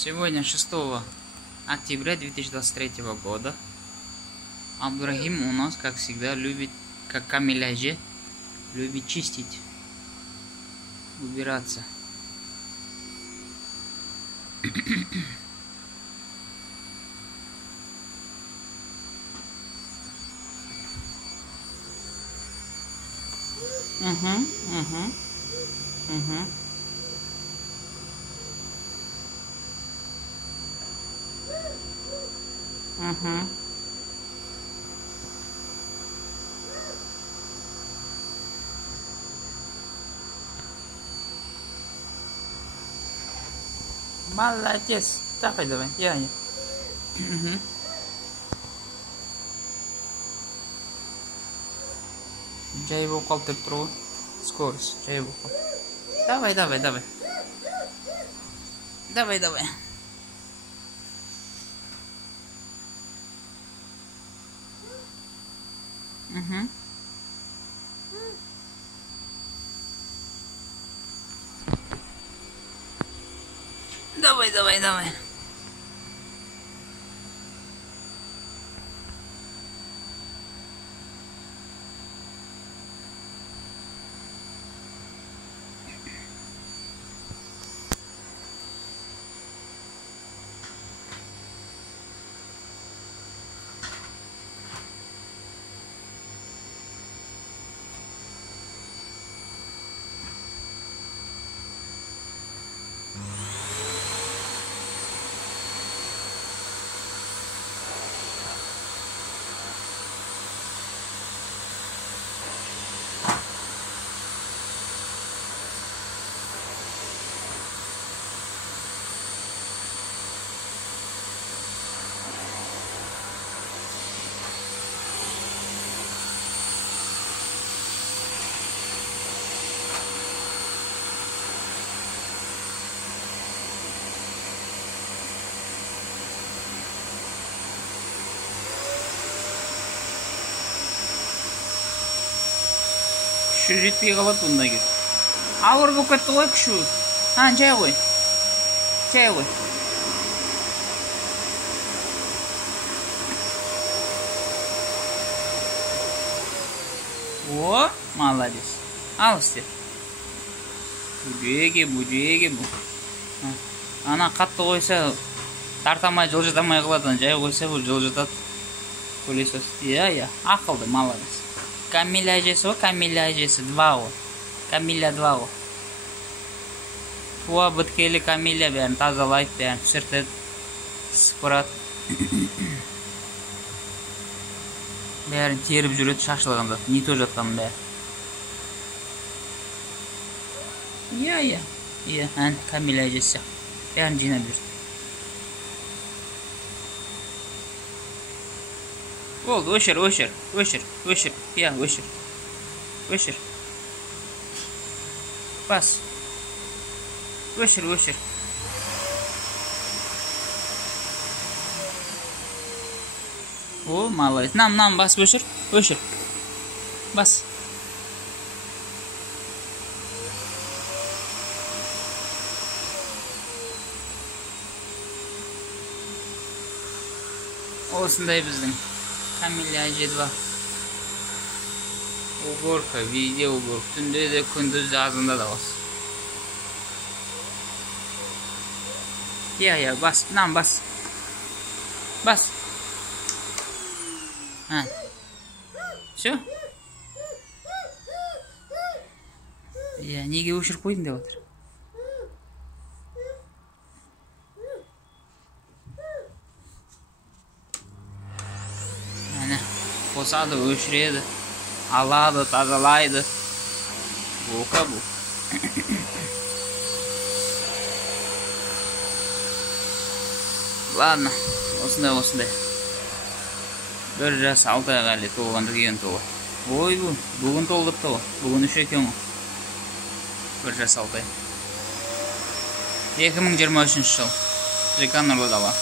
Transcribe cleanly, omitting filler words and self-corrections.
Сегодня 6 октября 2023 года. Абдурахим у нас, как всегда, любит, как Камиляже, любит чистить, убираться. Молодец. Давай. Я. Жай болып қалып деп тұр ғой. Скорость. Жай болып қалып. Давай. Давай. Давай. Күші жетпей қалады бұндай кез. Ауыр болып кетті ғой күші. Жай ғой. О, молодец. Ал істе. Бүжеге бұл. Ана қатты қойса, тартамай жылжытамай қалады. Жай қойса бұл жылжытады. Пылесос. Иә, ақылды, молодец. Камиля әжесі 2 ғой. Камиля 2 ғой. Туа біткелі Камиля бәрін тазалайды, бәрін сүртеді, сыпырады. Бәрін теріп жүреді шашылғанда, нето жатқан бәрі. Иә, Камиля әжесі. Бәрін жинап жүрді. Болды, өшір. Я, өшір. Бас. Өшір. О, молодец. Нам бас өшір. Бас. Осындай біздің Камиля әже 2. Уборка, видео уборка. Түнде де, күндіз жазында да осы. Я, бас. Нам бас. Бас. Все? Я, неге өшіріп қойдың деп отыр. Қосады, өшіреді, алады, тазалайды. Боқа бұл. Ладно, осындай. 1 жас 6 айға әлі толған дүген толы. Ой, бүгін толдырды ғой. Бүгін 3 екен ғой. 1 жас 6 ай. 2023 жыл. ЖК Нұрлы Дала.